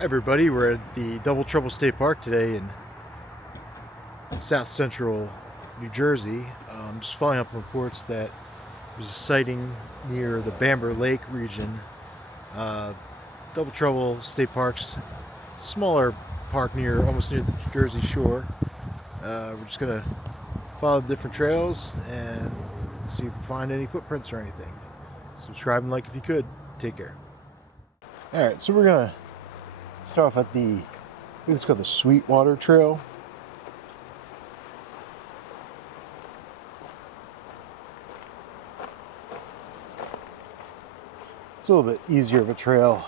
Hi everybody, we're at the Double Trouble State Park today in south central New Jersey. Just following up on reports that there's a sighting near the Bamber Lake region. Double Trouble State Park's a smaller park almost near the Jersey shore. We're just gonna follow the different trails and see if we find any footprints or anything. Subscribe and like if you could. Take care. Alright, so we're gonna start off at I think it's called the Sweetwater Trail. It's a little bit easier of a trail.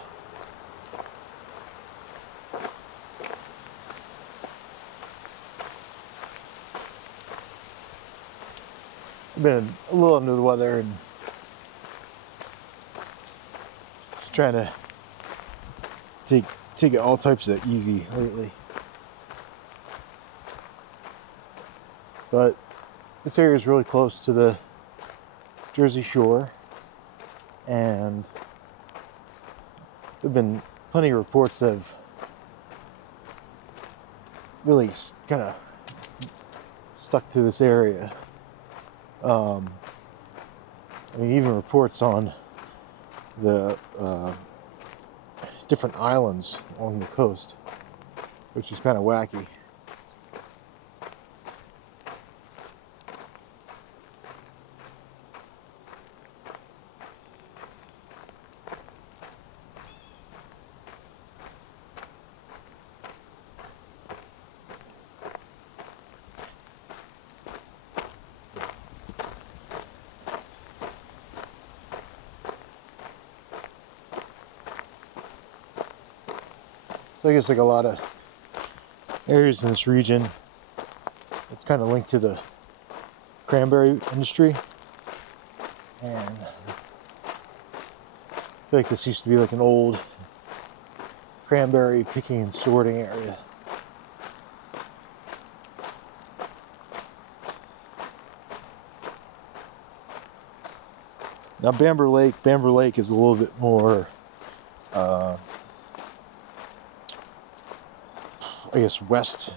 I've been a little under the weather and just trying to take it all types of easy lately. But this area is really close to the Jersey Shore, and there have been plenty of reports that have really kind of stuck to this area. I mean, even reports on the different islands along the coast, which is kind of wacky. So I guess like a lot of areas in this region, it's kind of linked to the cranberry industry. And I feel like this used to be like an old cranberry picking and sorting area. Now Bamber Lake is a little bit more I guess west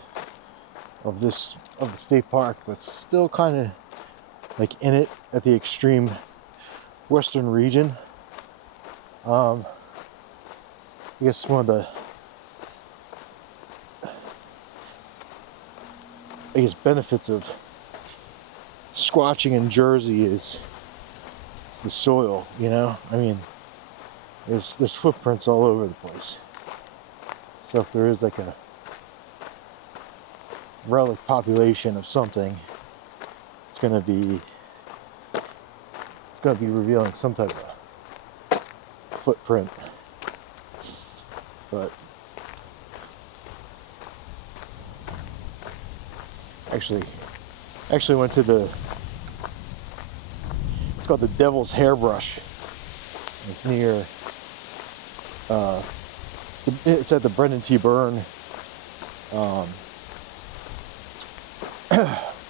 of the state park, but still kind of like in it at the extreme western region. I guess one of the benefits of squatching in Jersey is it's the soil, you know? I mean, there's footprints all over the place. So if there is like a relic population of something, it's gonna be revealing some type of footprint. But actually went to it's called the Devil's Hairbrush. It's near it's at the Brendan T. Byrne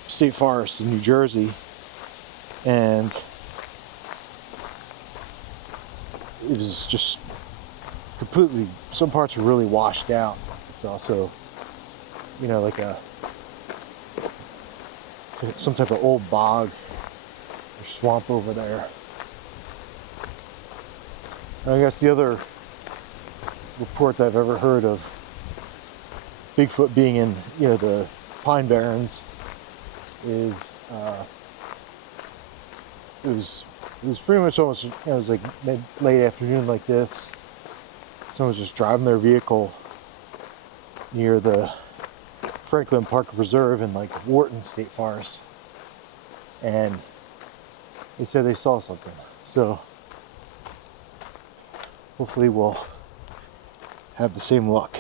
State Forest in New Jersey, and it was just completely, some parts were really washed out. It's also, you know, like some type of old bog or swamp over there. And I guess the other report that I've ever heard of Bigfoot being in, you know, the Pine Barrens is it was pretty much almost, you know, it was like late afternoon like this. Someone was just driving their vehicle near the Franklin Park Preserve in like Wharton State Forest, and they said they saw something. So hopefully we'll have the same luck.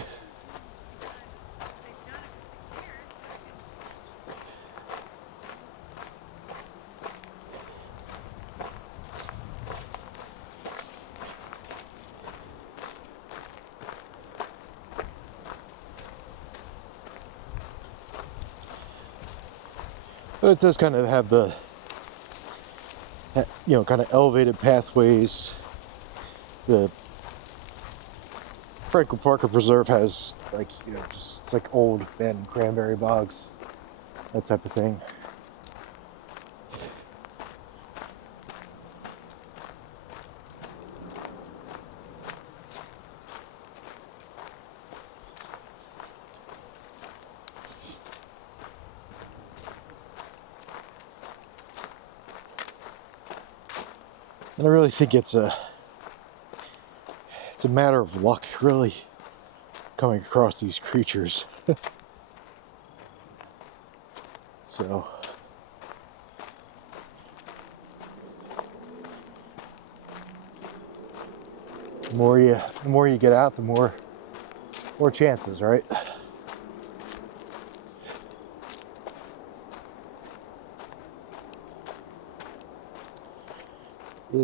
But it does kind of have the, you know, kind of elevated pathways, the Franklin Parker Preserve has, like, you know, just, it's like old abandoned cranberry bogs, that type of thing. And I really think it's a matter of luck, really, coming across these creatures. So the more you get out, the more chances, right?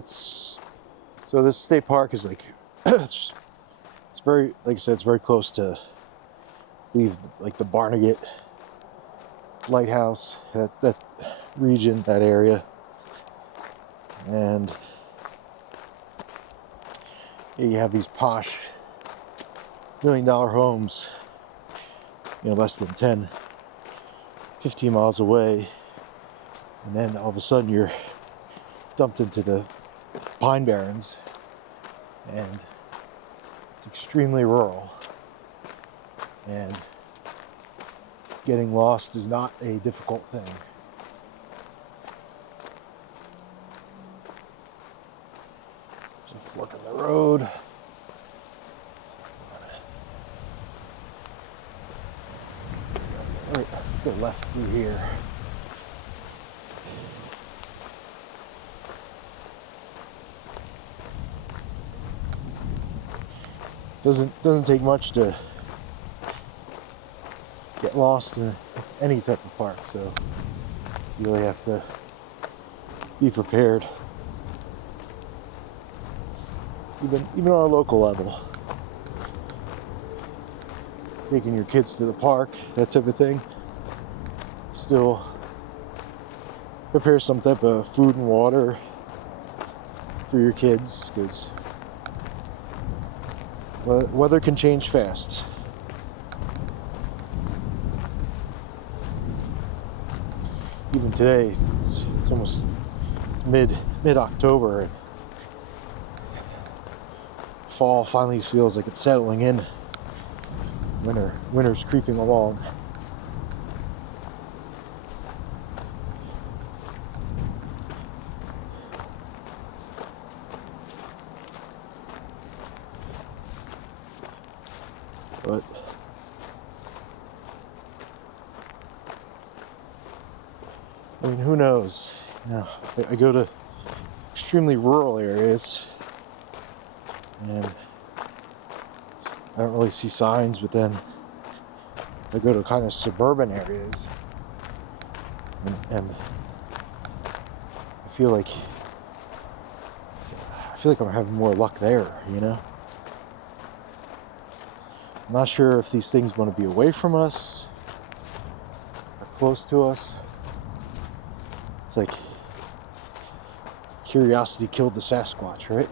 So this state park is like it's very, like I said, it's very close to, I believe, like the Barnegat Lighthouse, that region, that area. And you have these posh $1 million homes, you know, less than 10, 15 miles away, and then all of a sudden you're dumped into the Pine Barrens, and it's extremely rural, and getting lost is not a difficult thing. There's a fork in the road. All right, go left through here. Doesn't take much to get lost in any type of park, so you really have to be prepared. Even on a local level, taking your kids to the park, that type of thing, still prepare some type of food and water for your kids, because weather can change fast. Even today, it's mid-October, and fall finally feels like it's settling in. Winter's creeping along. But I mean, who knows? You know, I go to extremely rural areas, and I don't really see signs, but then I go to kind of suburban areas, and I feel like I'm having more luck there, you know? I'm not sure if these things want to be away from us or close to us. It's like curiosity killed the Sasquatch, right?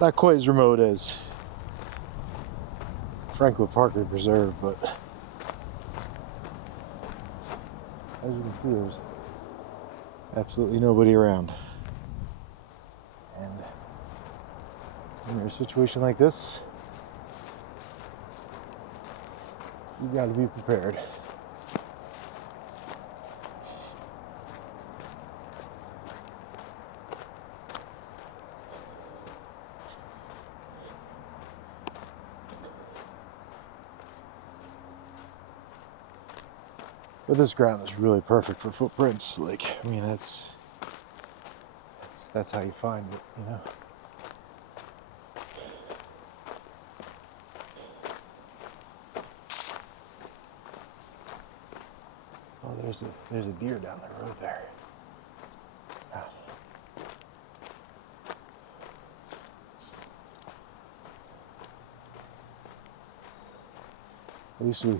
Not quite as remote as Franklin Parker Preserve, but as you can see, there's absolutely nobody around. And when you're in a situation like this, you got to be prepared. But this ground is really perfect for footprints. Like, I mean, that's how you find it, you know. Oh, There's a deer down the road there. At least we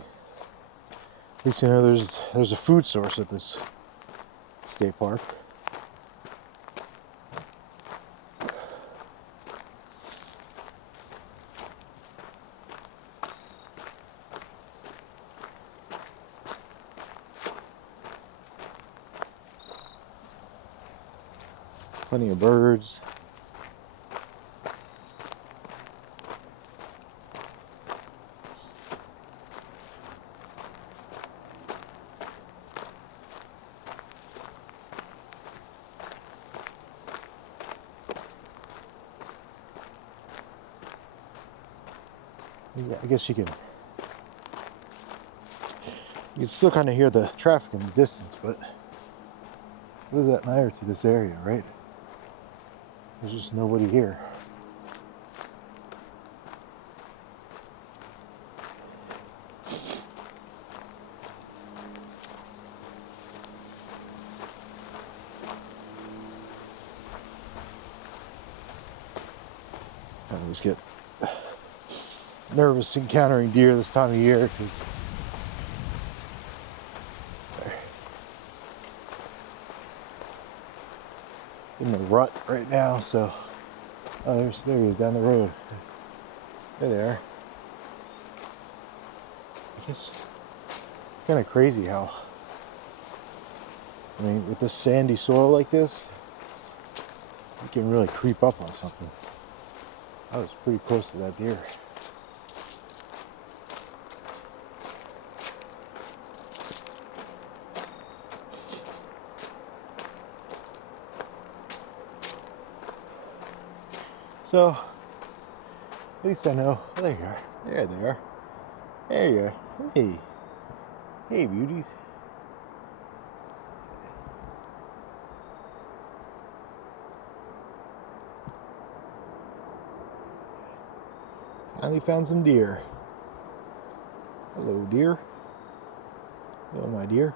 know there's a food source at this state park. Plenty of birds. Yeah, I guess you can still kind of hear the traffic in the distance, but what does that matter to this area, right? There's just nobody here. I always get nervous encountering deer this time of year because they're in the rut right now. So, oh, there he is down the road. Hey there. I guess it's kind of crazy how, I mean, with this sandy soil like this, you can really creep up on something. I was pretty close to that deer. So, at least I know. Oh, there you are. There they are. There you are. Hey. Hey, beauties. Finally found some deer. Hello, deer. Hello, my dear.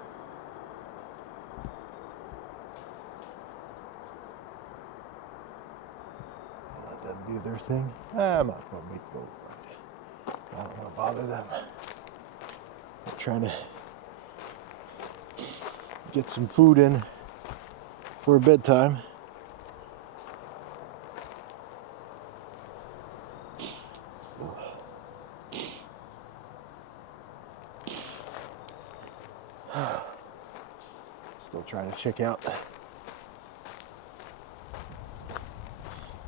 Let them do their thing. I'm not going to make go. I don't want to bother them. I'm trying to get some food in for bedtime. Still trying to check out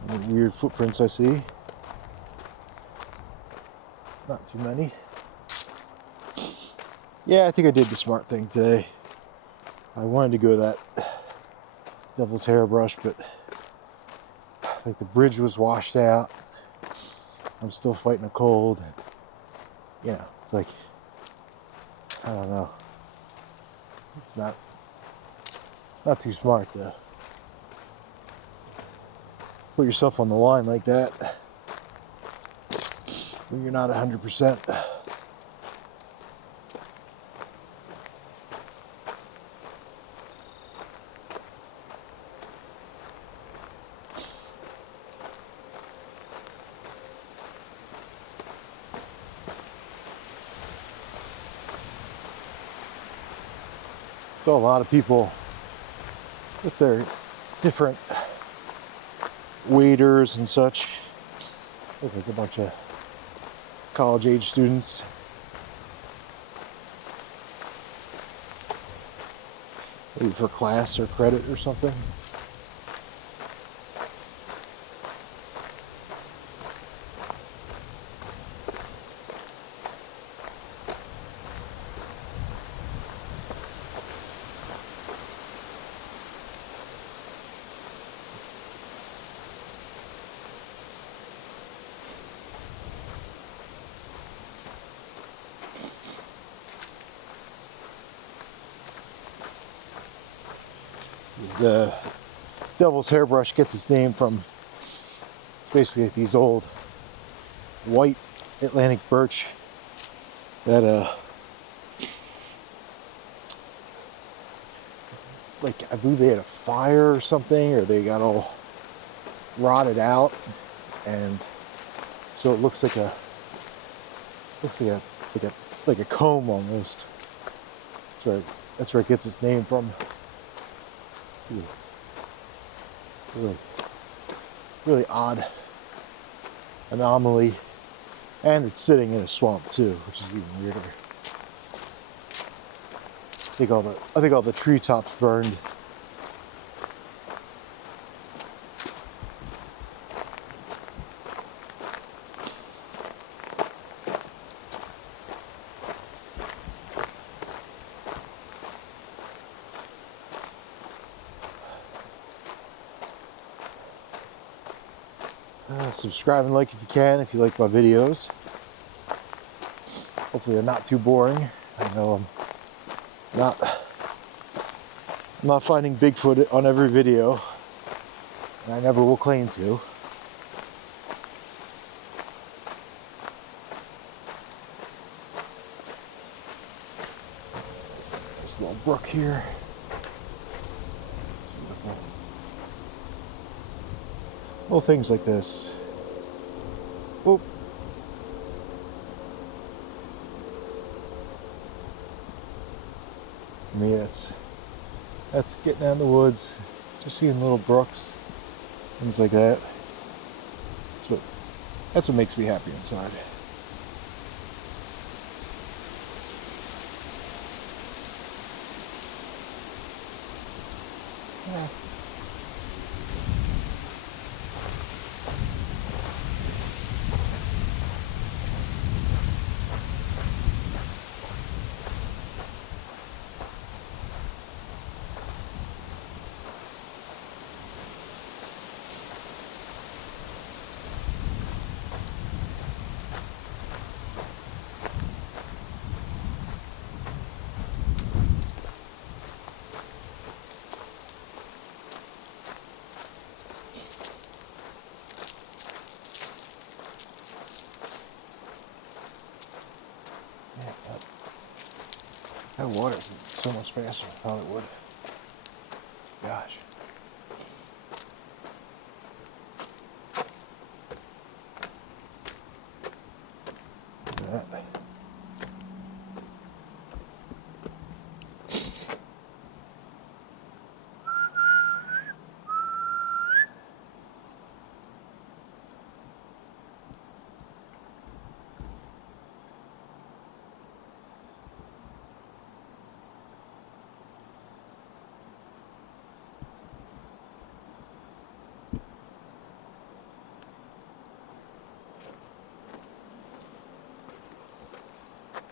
any weird footprints I see. Not too many. Yeah, I think I did the smart thing today. I wanted to go that Devil's Hairbrush, but like the bridge was washed out. I'm still fighting a cold. You know, it's like, I don't know. It's not too smart to put yourself on the line like that when you're not 100%. Saw a lot of people with their different waders and such. Look like a bunch of college-age students. Maybe for class or credit or something. The Devil's Hairbrush gets its name from, it's basically like these old white Atlantic birch that like, I believe they had a fire or something, or they got all rotted out, and so it looks like a like a comb almost. That's where it gets its name from. Really, really odd anomaly, and it's sitting in a swamp too, which is even weirder. I think all the treetops burned. Subscribe and like if you can, if you like my videos. Hopefully they're not too boring. I know I'm not finding Bigfoot on every video, and I never will claim to. This little brook here. It's beautiful. Little things like this. Oh. For me, that's getting out in the woods, just seeing little brooks, things like that. That's what makes me happy inside. Yeah. That water's so much faster than I thought it would. Gosh. Look at that.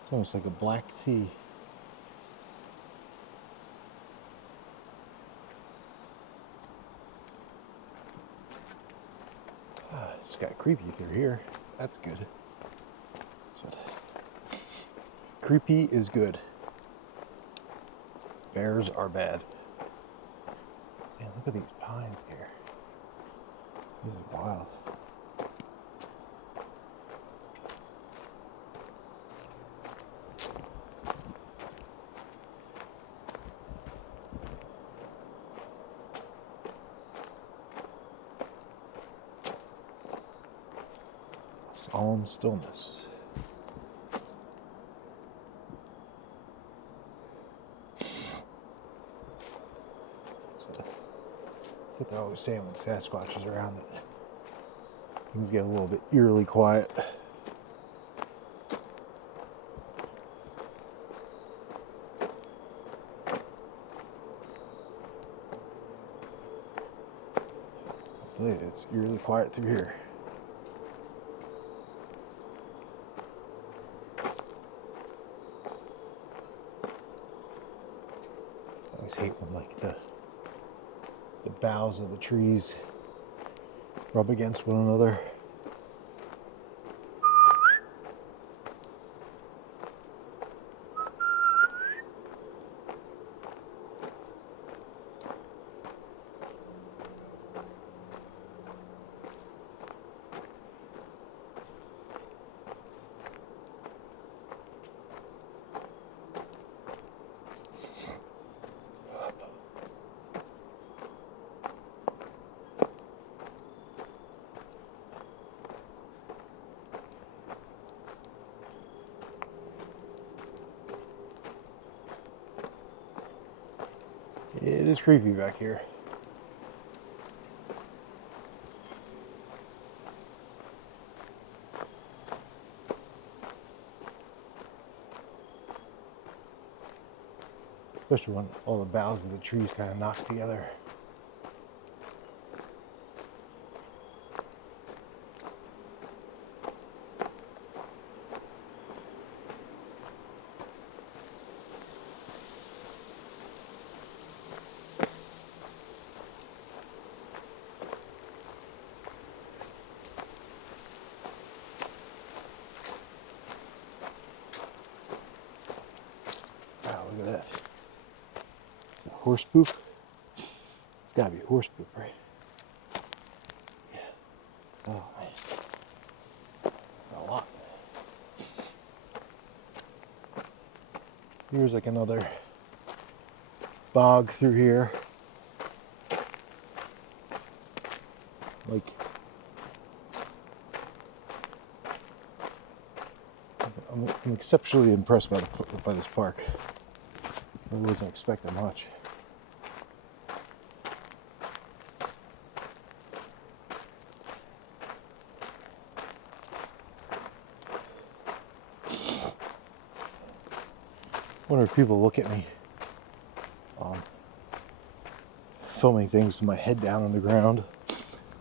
It's almost like a black tea. It's got creepy through here. That's good. Creepy is good. Bears are bad. Man, look at these pines here. This is wild. Solemn stillness. That's what they're always saying when Sasquatch is around, that things get a little bit eerily quiet. I'll tell you, it's eerily quiet through here. I always hate when like the boughs of the trees rub against one another. It is creepy back here. Especially when all the boughs of the trees kind of knock together. Wow, look at that. It's a horse poop. It's gotta be horse poop, right? Yeah. Oh man. That's a lot. Here's like another bog through here. Like, I'm exceptionally impressed by this park. I wasn't expecting much. I wonder if people look at me filming things with my head down on the ground,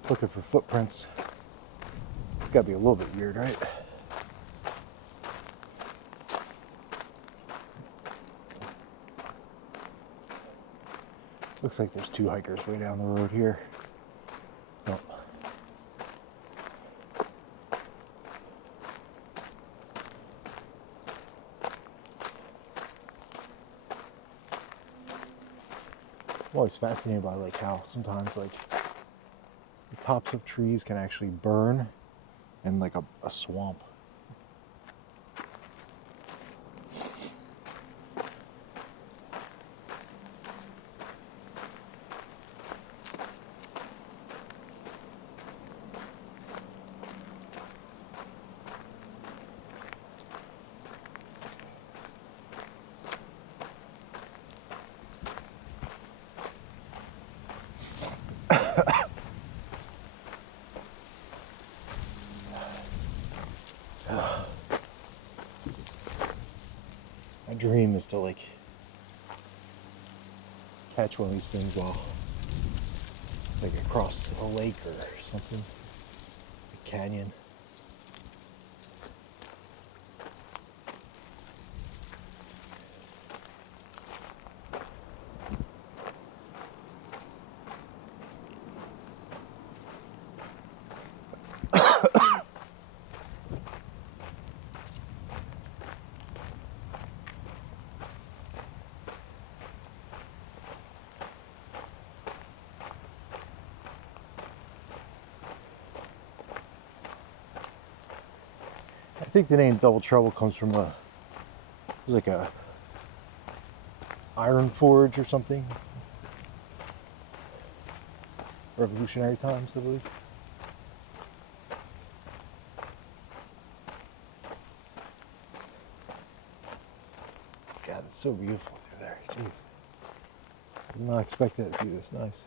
looking for footprints. It's gotta be a little bit weird, right? Looks like there's two hikers way down the road here. Oh. I'm always fascinated by like how sometimes like the tops of trees can actually burn in like a swamp. My dream is to like catch one of these things while like across a lake or something, a canyon. I think the name Double Trouble comes from it was like a iron forge or something. Revolutionary times, I believe. God, it's so beautiful through there. Jeez. I did not expect it to be this nice.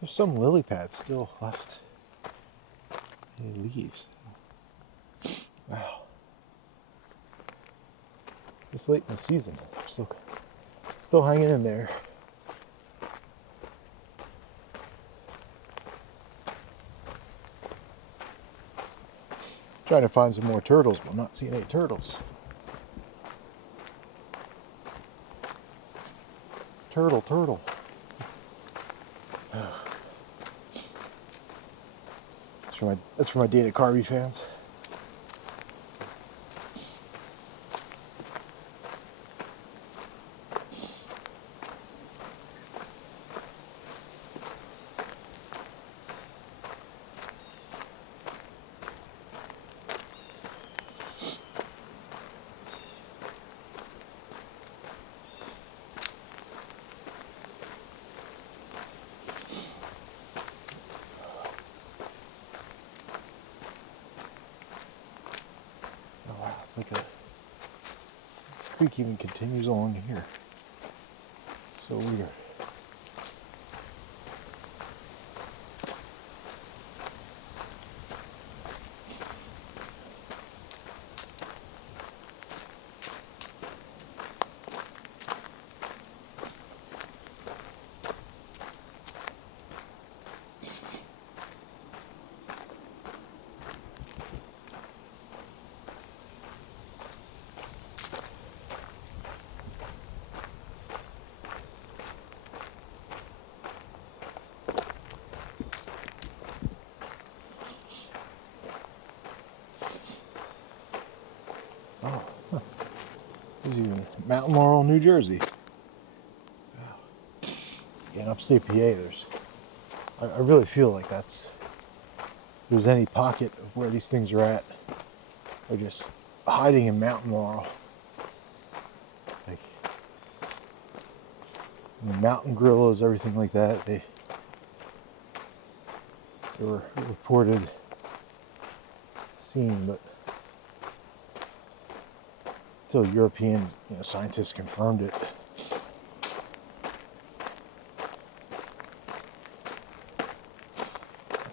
There's some lily pads still left. Any leaves. Wow. This late in the season, they're still hanging in there. Trying to find some more turtles, but I'm not seeing any turtles. Turtle. That's for my Dana Carvey fans. like a creek even continues along here. It's so weird. Oh, huh. There's even Mountain Laurel, New Jersey. In upstate PA, I really feel like if there's any pocket of where these things are at, are just hiding in Mountain Laurel. Like, mountain gorillas, everything like that, they were reported seen, but until European scientists confirmed it.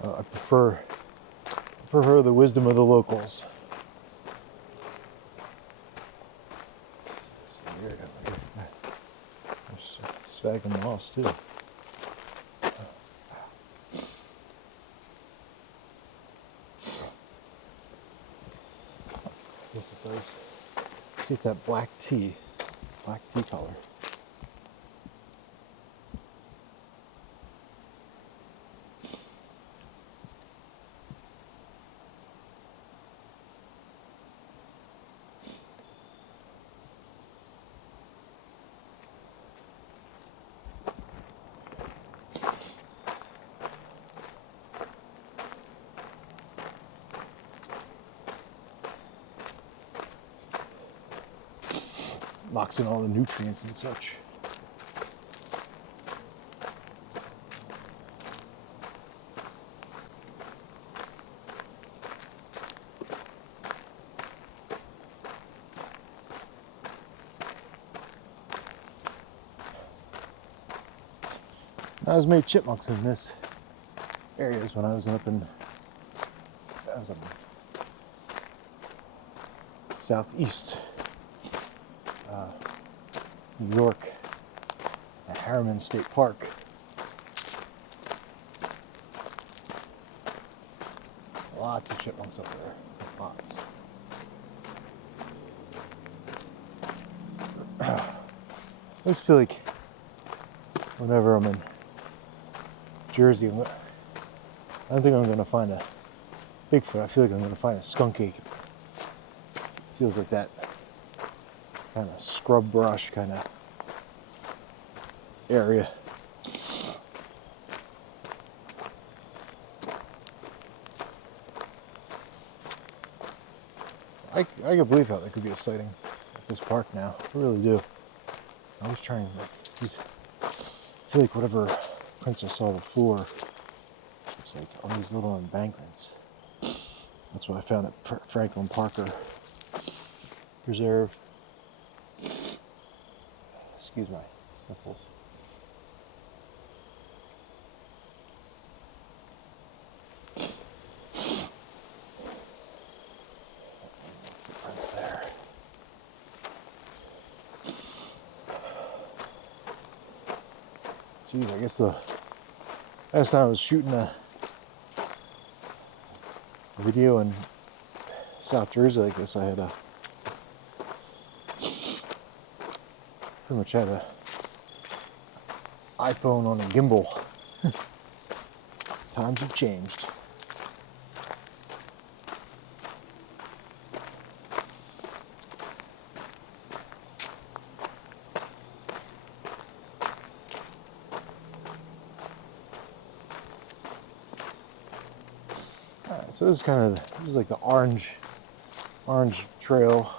I prefer the wisdom of the locals. It's weird over here. There's sphagnum moss too. Yes, it does. See, it's that black tea color. Locks in all the nutrients and such. I was made chipmunks in this areas when I was up in southeast New York at Harriman State Park. Lots of chipmunks up there. Lots. I always feel like whenever I'm in Jersey, I don't think I'm going to find a Bigfoot. I feel like I'm going to find a skunk ape. Feels like that kind of scrub brush kind of area. I can believe how there could be a sighting at this park now. I really do. I was trying I feel like whatever prints I saw before, it's like all these little embankments. That's what I found at Franklin Parker Preserve. Excuse my sniffles. Footprints there. Geez, I guess the last time I was shooting a video in South Jersey like this, I had pretty much had a iPhone on a gimbal. Times have changed. All right, so this is like the orange trail.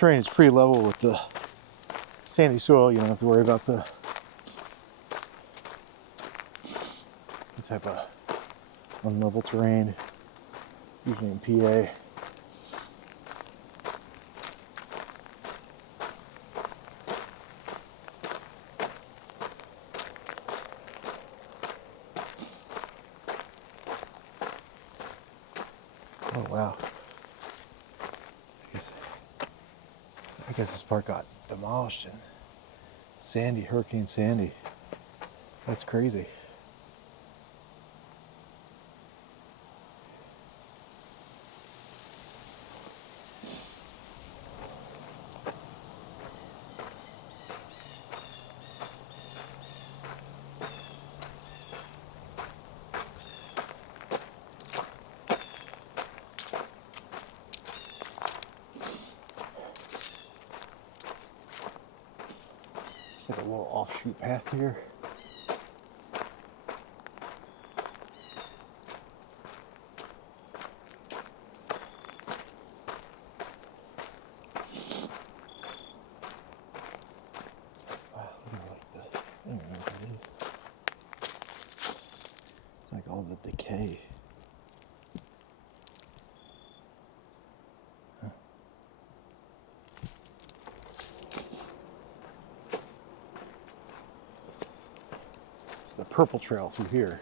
terrain is pretty level with the sandy soil. You don't have to worry about the type of unlevel terrain, usually in PA. Oh wow. I guess this part got demolished in Sandy, Hurricane Sandy. That's crazy. It's like a little offshoot path here. Wow, look at like the, I don't even know what it is. It's like all the decay. Huh. It's the purple trail through here.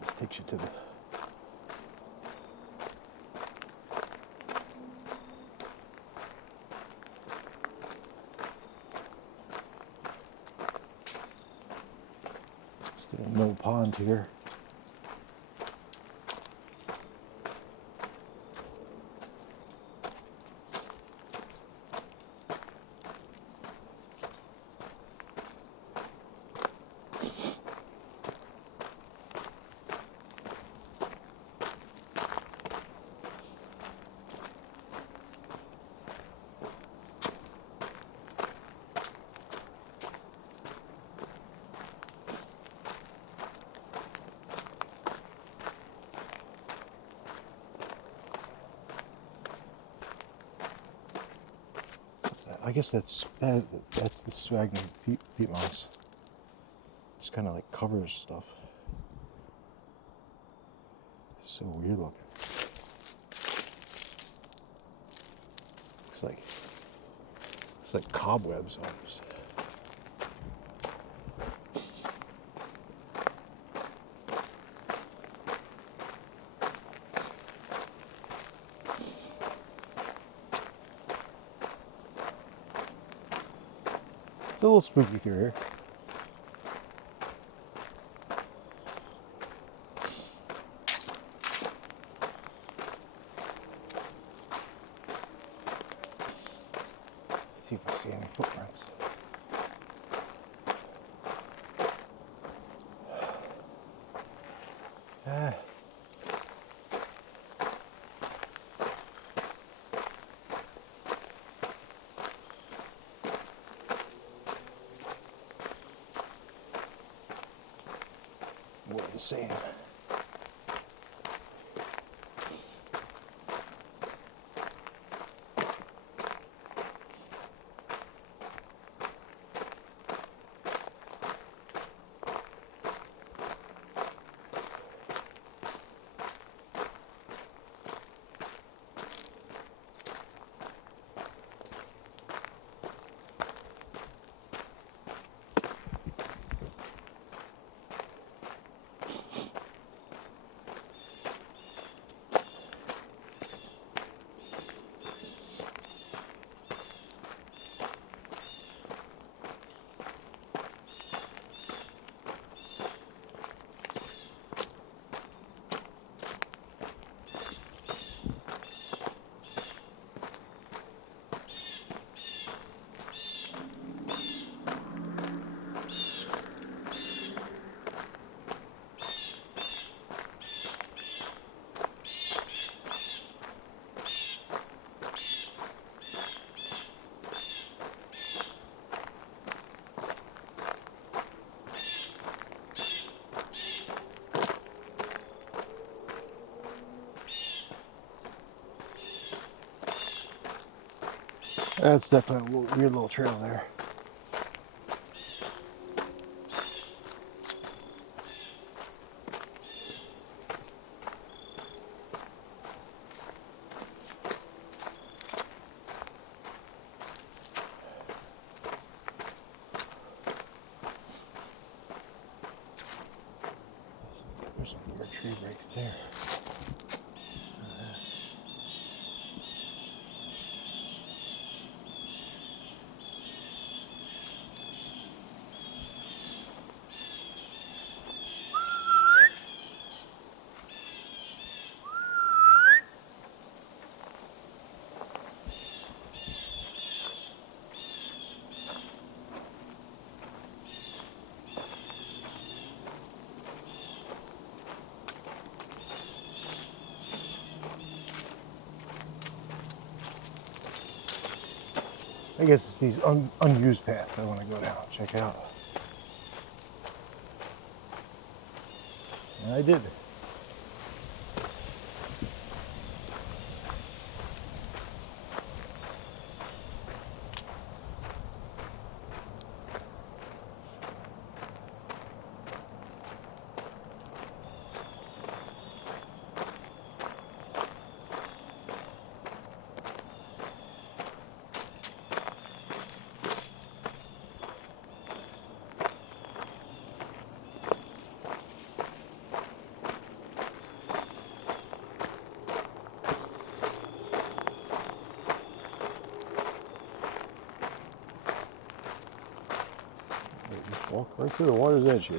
This takes you to the still no pond here. I guess that's the sphagnum peat moss. Just kind of like covers stuff. It's so weird looking. Looks like cobwebs almost. It's a little spooky through here. Let's see if I see any footprints. Ah. More of the same. That's definitely a weird little trail there. There's some weird tree breaks there. I guess it's these unused paths I want to go down and check out. And I did. Just walk right to the water's edge here.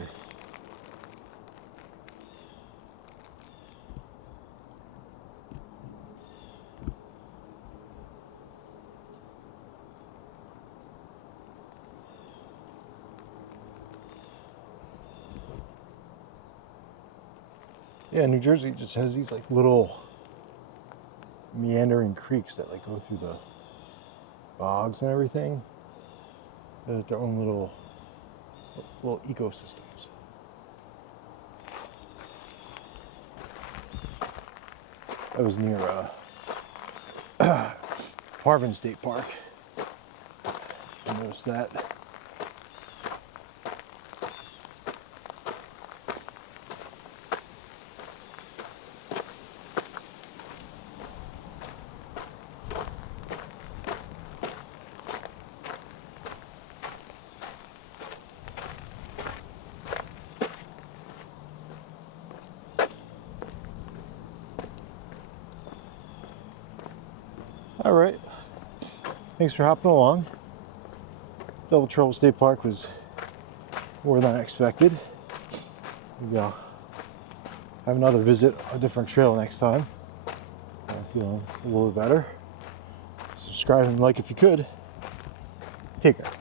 Yeah, New Jersey just has these like little meandering creeks that like go through the bogs and everything. They're their own little ecosystems. I was near Harvin State Park. I noticed that. All right, thanks for hopping along. Double Trouble State Park was more than I expected. Maybe I'll have another visit, a different trail next time. I'm feeling a little bit better. Subscribe and like if you could. Take care.